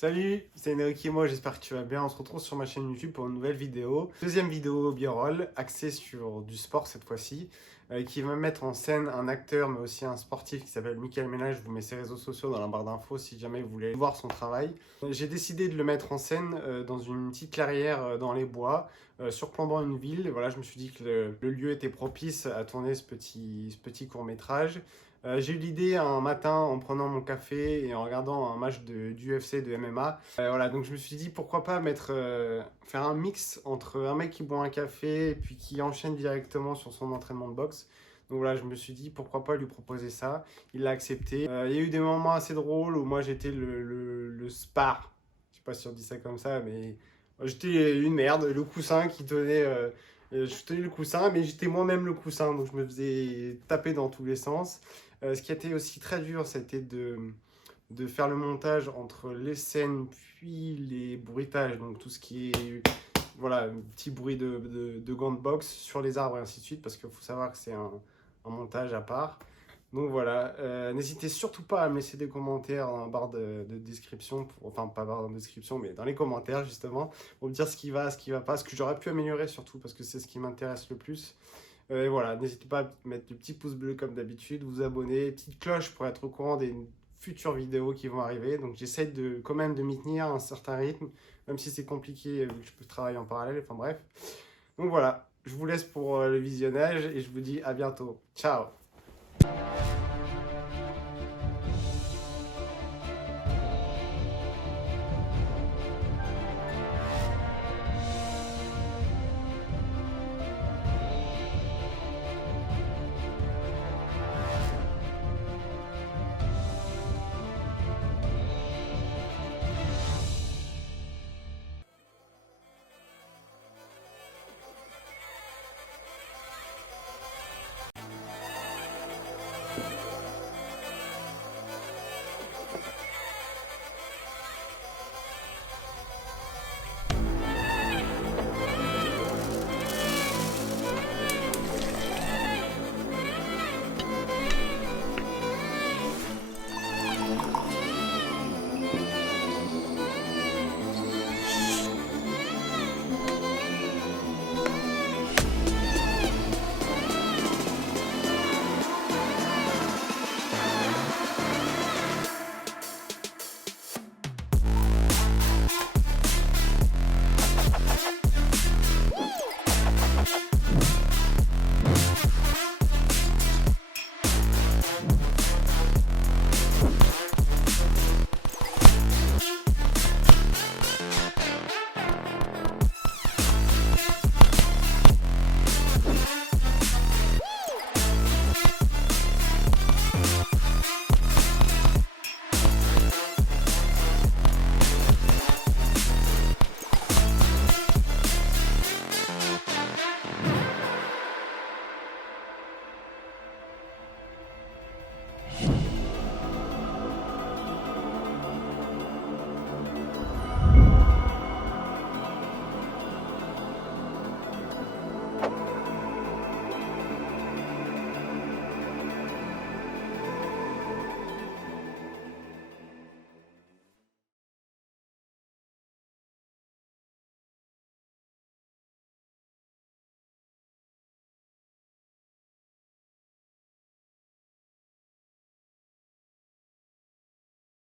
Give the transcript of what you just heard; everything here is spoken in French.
Salut, c'est Naokimo, j'espère que tu vas bien. On se retrouve sur ma chaîne YouTube pour une nouvelle vidéo. Deuxième vidéo B-roll, axée sur du sport cette fois-ci, qui va mettre en scène un acteur mais aussi un sportif qui s'appelle Mickaël Ménage. Je vous mets ses réseaux sociaux dans la barre d'infos si jamais vous voulez voir son travail. J'ai décidé de le mettre en scène dans une petite clairière dans les bois, surplombant une ville. Et voilà, je me suis dit que le lieu était propice à tourner ce petit court-métrage. J'ai eu l'idée un matin en prenant mon café et en regardant un match d'UFC, de MMA. Voilà, donc je me suis dit pourquoi pas faire un mix entre un mec qui boit un café et puis qui enchaîne directement sur son entraînement de boxe. Donc voilà, je me suis dit pourquoi pas lui proposer ça. Il l'a accepté. Il y a eu des moments assez drôles où moi j'étais le spar. Je sais pas si on dit ça comme ça, mais j'étais une merde, le coussin qui tenait. Je tenais le coussin, mais j'étais moi-même le coussin, donc je me faisais taper dans tous les sens. Ce qui a été aussi très dur, c'était de faire le montage entre les scènes puis les bruitages, donc tout ce qui est voilà, petit bruit de gants de boxe sur les arbres et ainsi de suite, parce qu'il faut savoir que c'est un montage à part. Donc voilà, n'hésitez surtout pas à me laisser des commentaires dans la barre de description, enfin pas barre de description, mais dans les commentaires justement, pour me dire ce qui va pas, ce que j'aurais pu améliorer surtout, parce que c'est ce qui m'intéresse le plus. Et voilà, n'hésitez pas à mettre le petit pouce bleu comme d'habitude, vous abonner, petite cloche pour être au courant des futures vidéos qui vont arriver. Donc j'essaie quand même de m'y tenir à un certain rythme, même si c'est compliqué vu que je peux travailler en parallèle, enfin bref. Donc voilà, je vous laisse pour le visionnage et je vous dis à bientôt. Ciao!